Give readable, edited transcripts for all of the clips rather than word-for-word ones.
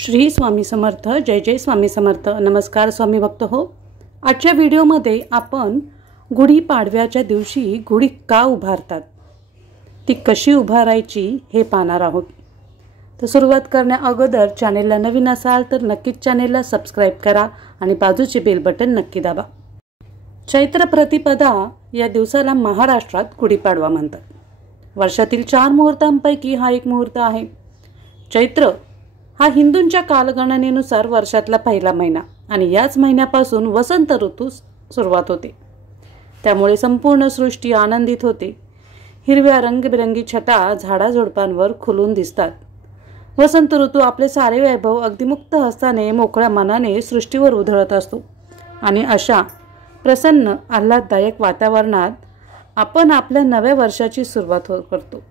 श्री स्वामी समर्थ. जय जय स्वामी समर्थ. नमस्कार स्वामी भक्त हो. आजच्या व्हिडिओमध्ये आपण गुढीपाडव्याच्या दिवशी गुढी का उभारतात, ती कशी उभारायची हे पाहणार आहोत. तर सुरुवात करण्या अगोदर चॅनेलला नवीन असाल तर नक्कीच चॅनेलला सबस्क्राईब करा आणि बाजूचे बेल बटन नक्की दाबा. चैत्र प्रतिपदा या दिवसाला महाराष्ट्रात गुढीपाडवा म्हणतात. वर्षातील 4 मुहूर्तांपैकी हा एक मुहूर्त आहे. चैत्र हा हिंदूंच्या कालगणनेनुसार वर्षातला पहिला महिना आणि याच महिन्यापासून वसंत ऋतू सुरुवात होते. त्यामुळे संपूर्ण सृष्टी आनंदित होते. हिरव्या रंगबिरंगी छटा झाडाझुडपांवर खुलून दिसतात. वसंत ऋतू आपले सारे वैभव अगदी मुक्त हस्ताने मोकळ्या मनाने सृष्टीवर उधळत असतो आणि अशा प्रसन्न आल्हाददायक वातावरणात आपण आपल्या नव्या वर्षाची सुरुवात करतो.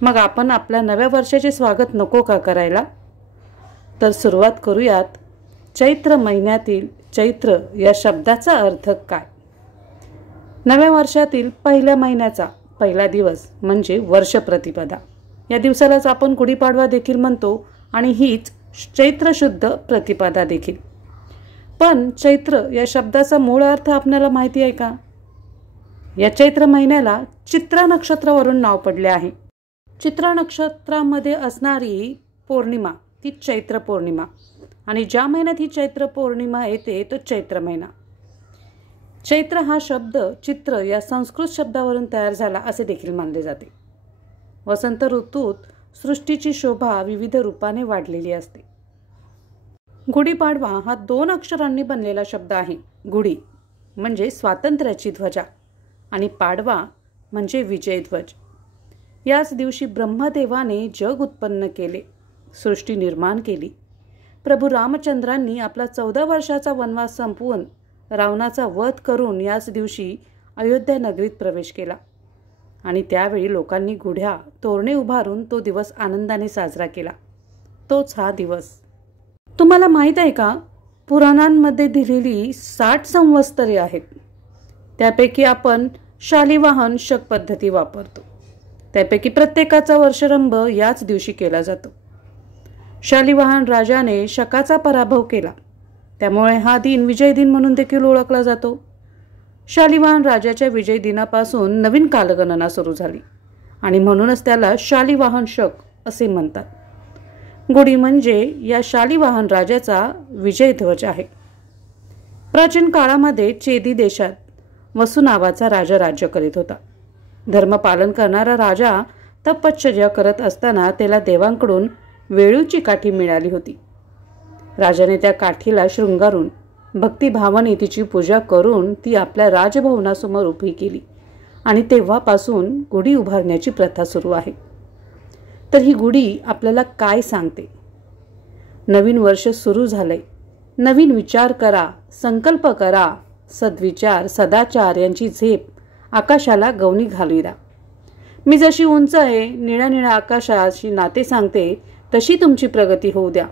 मग आपण आपल्या नव्या वर्षाचे स्वागत नको का करायला? तर सुरुवात करूयात. चैत्र महिन्यातील चैत्र या शब्दाचा अर्थ काय? नव्या वर्षातील पहिल्या महिन्याचा पहिला दिवस म्हणजे वर्ष प्रतिपदा. या दिवसालाच आपण गुढीपाडवा देखील म्हणतो आणि हीच चैत्र शुद्ध प्रतिपदा देखील. पण चैत्र या शब्दाचा मूळ अर्थ आपल्याला माहिती आहे का? या चैत्र महिन्याला चित्रा नक्षत्रावरून नाव पडले आहे. चित्रा नक्षत्रामध्ये असणारी पौर्णिमा ती चैत्र पौर्णिमा आणि ज्या महिन्यात ही चैत्र पौर्णिमा येते तो चैत्र महिना. चैत्र हा शब्द चित्र या संस्कृत शब्दावरून तयार झाला असे देखील मानले जाते. वसंत ऋतूत सृष्टीची शोभा विविध रूपाने वाढलेली असते. गुढीपाडवा हा 2 अक्षरांनी बनलेला शब्द आहे. गुढी म्हणजे स्वातंत्र्याची ध्वजा आणि पाडवा म्हणजे विजय ध्वज. याच दिवशी ब्रह्मदेवाने जग उत्पन्न केले, सृष्टी निर्माण केली. प्रभू रामचंद्रांनी आपला 14 वर्षाचा वनवास संपवून रावणाचा वध करून याच दिवशी अयोध्या नगरीत प्रवेश केला आणि त्यावेळी लोकांनी गुढ्या तोरणे उभारून तो दिवस आनंदाने साजरा केला. तोच हा दिवस. तुम्हाला माहीत आहे का, पुराणांमध्ये दिलेली 60 संवत्सरे आहेत. त्यापैकी आपण शालिवाहन शक पद्धती वापरतो. त्यापैकी प्रत्येकाचा वर्षारंभ याच दिवशी केला जातो. शालिवाहन राजाने शकाचा पराभव केला, त्यामुळे हा दिन विजय दिन म्हणून देखील ओळखला जातो. शालिवाहन राजाच्या विजय दिनापासून नवीन कालगणना सुरू झाली आणि म्हणूनच त्याला शालिवाहन शक असे म्हणतात. गुढी म्हणजे या शालिवाहन राजाचा विजय ध्वज आहे. प्राचीन काळामध्ये चेदी देशात वसु नावाचा राजा राज्य करीत होता. धर्मपालन करणारा राजा तपश्चर्या करत असताना त्याला देवांकडून वेळूची काठी मिळाली होती. राजाने त्या काठीला शृंगारून भक्तिभावाने तिची पूजा करून ती आपल्या राजभवनासमोर उभी केली आणि तेव्हापासून गुढी उभारण्याची प्रथा सुरू आहे. तर ही गुढी आपल्याला काय सांगते? नवीन वर्ष सुरू झालंय. नवीन विचार करा, संकल्प करा. सद्विचार सदाचार यांची झेप आकाशाला गवनी घालू द्या. मी जशी उंच आहे, निळ्या निळ्या आकाशाशी नाते सांगते, तशी तुमची प्रगती होऊ द्या.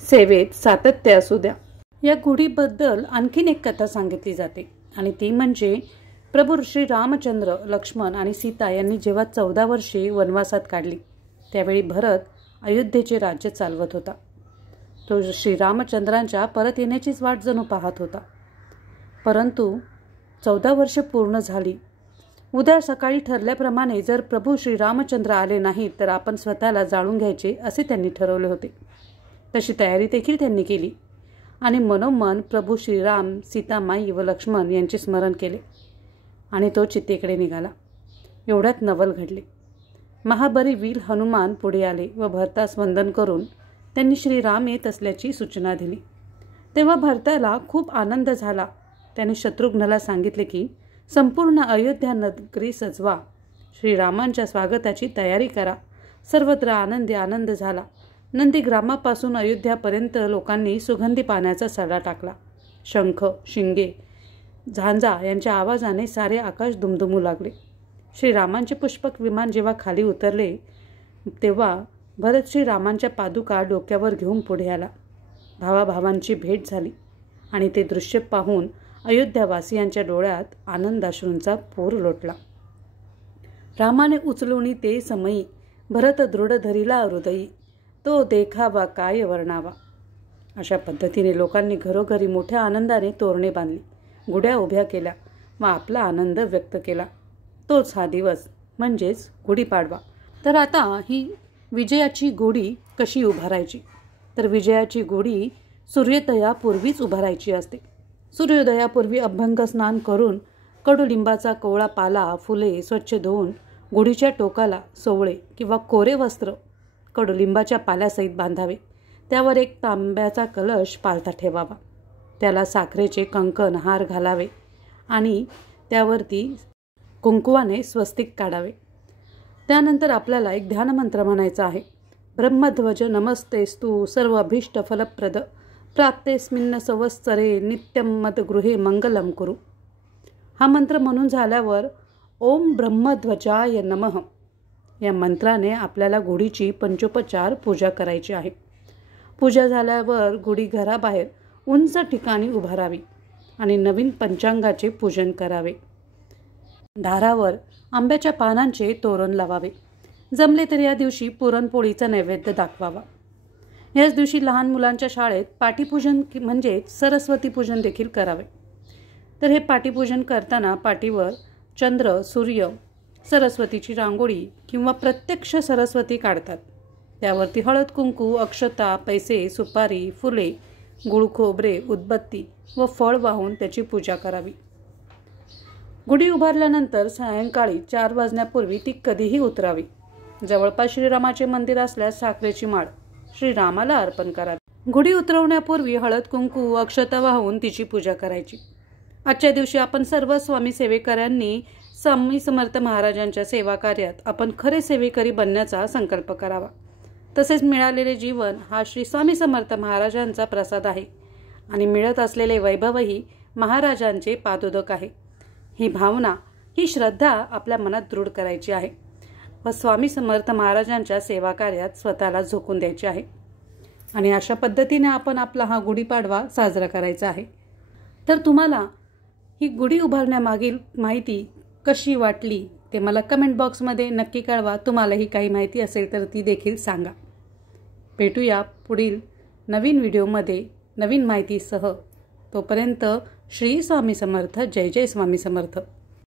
सेवेत सातत्य असू द्या. या गुढीबद्दल आणखीन एक कथा सांगितली जाते आणि ती म्हणजे प्रभू श्री रामचंद्र, लक्ष्मण आणि सीता यांनी जेव्हा 14 वर्षे वनवासात काढली त्यावेळी भरत अयोध्येचे राज्य चालवत होता. तो श्रीरामचंद्रांच्या परत येण्याचीच वाट जणू पाहत होता. परंतु 14 वर्षे पूर्ण झाली. उद्या सकाळी ठरल्याप्रमाणे जर प्रभू श्रीरामचंद्र आले नाहीत तर आपण स्वतःला जाळून घ्यायचे असे त्यांनी ठरवले होते. तशी तयारी देखील त्यांनी केली आणि मनोमन प्रभू श्रीराम, सीतामाई व लक्ष्मण यांचे स्मरण केले आणि तो चितेकडे निघाला. एवढ्यात नवल घडले. महाबली वीर हनुमान पुढे आले व भरतास वंदन करून त्यांनी श्रीराम येत असल्याची सूचना दिली. तेव्हा भरताला खूप आनंद झाला. त्याने शत्रुघ्नला सांगितले की संपूर्ण अयोध्या नगरी सजवा, श्रीरामांच्या स्वागताची तयारी करा. सर्वत्र आनंदी आनंद झाला. नंदीग्रामापासून अयोध्यापर्यंत लोकांनी सुगंधी पाण्याचा सडा टाकला. शंख, शिंगे, झांजा यांच्या आवाजाने सारे आकाश दुमदुमू लागले. श्रीरामांचे पुष्पक विमान जेव्हा खाली उतरले तेव्हा भरत श्रीरामांच्या पादुका डोक्यावर घेऊन पुढे आला. भावाभावांची भेट झाली आणि ते दृश्य पाहून अयोध्यावासियांच्या डोळ्यात आनंदाश्रूंचा पूर लोटला. रामाने उचलुनी ते समयी भरत दृढ धरिला हृदयी, तो देखावा काय वर्णावा. अशा पद्धतीने लोकांनी घरोघरी मोठ्या आनंदाने तोरणे बांधली, गुढ्या उभ्या केल्या व आपला आनंद व्यक्त केला. तोच हा दिवस म्हणजेच गुढीपाडवा. तर आता ही विजयाची गुढी कशी उभारायची? तर विजयाची गुढी सूर्योदयापूर्वीच उभारायची असते. सूर्योदयापूर्वी अभ्यंग स्नान करून कडुलिंबाचा कोवळा पाला, फुले स्वच्छ धुवून गुढीच्या टोकाला सोवळे किंवा कोरे वस्त्र कडुलिंबाच्या पाल्यासहित बांधावे. त्यावर एक तांब्याचा कलश पालथा ठेवावा. त्याला साखरेचे कंकण हार घालावे आणि त्यावरती कुंकुवाने स्वस्तिक काढावे. त्यानंतर आपल्याला एक ध्यानमंत्र म्हणायचा आहे. ब्रह्मध्वज नमस्तेस्तु सर्व अभीष्ट फलप्रद प्राप्तेस्मिन् संवत्सरे नित्यं मद्गृहे मंगलम कुरु. हा मंत्र म्हणून झाल्यावर ओम ब्रह्मध्वजाय नमः या मंत्राने आपल्याला गुढीची पंचोपचार पूजा करायची आहे. पूजा झाल्यावर गुढी घराबाहेर उंच ठिकाणी उभारावी आणि नवीन पंचांगाचे पूजन करावे. दारावर आंब्याच्या पानांचे तोरण लावावे. जमले तर या दिवशी पुरणपोळीचा नैवेद्य दाखवावा. याच दिवशी लहान मुलांच्या शाळेत पाटीपूजन म्हणजेच सरस्वती पूजन देखील करावे. तर हे पाटीपूजन करताना पाटीवर चंद्र, सूर्य, सरस्वतीची रांगोळी किंवा प्रत्यक्ष सरस्वती काढतात. त्यावरती हळद, कुंकू, अक्षता, पैसे, सुपारी, फुले, गुळ, खोबरे, उदबत्ती व फळ वाहून त्याची पूजा करावी. गुढी उभारल्यानंतर सायंकाळी 4 वाजण्यापूर्वी ती कधीही उतरावी. जवळपास श्रीरामाचे मंदिर असल्यास साखरेची माळ श्रीरामाला अर्पण करावी. गुढी उतरवण्यापूर्वी हळद, कुंकू, अक्षता वाहून तिची पूजा करायची. आजच्या दिवशी आपण सर्व स्वामी सेवेकऱ्यांनी स्वामी समर्थ महाराजांच्या सेवा कार्यात आपण खरे सेवेकरी बनण्याचा संकल्प करावा. तसेच मिळालेले जीवन हा श्री स्वामी समर्थ महाराजांचा प्रसाद आहे आणि मिळत असलेले वैभवही महाराजांचे पादोदक आहे. ही भावना, ही श्रद्धा आपल्या मनात दृढ करायची आहे व स्वामी समर्थ महाराजांच्या सेवा कार्यात स्वतःला झोकून द्यायचे आहे. आणि अशा पद्धतीने आपण आपला हा गुढीपाडवा साजरा करायचा आहे. तर तुम्हाला ही गुढी उभारण्यामागील माहिती कशी वाटली ते मला कमेंट बॉक्समध्ये नक्की कळवा. तुम्हालाही काही माहिती असेल तर ती देखील सांगा. भेटूया पुढील नवीन व्हिडिओमध्ये नवीन माहितीसह. तोपर्यंत श्री स्वामी समर्थ. जय जय स्वामी समर्थ.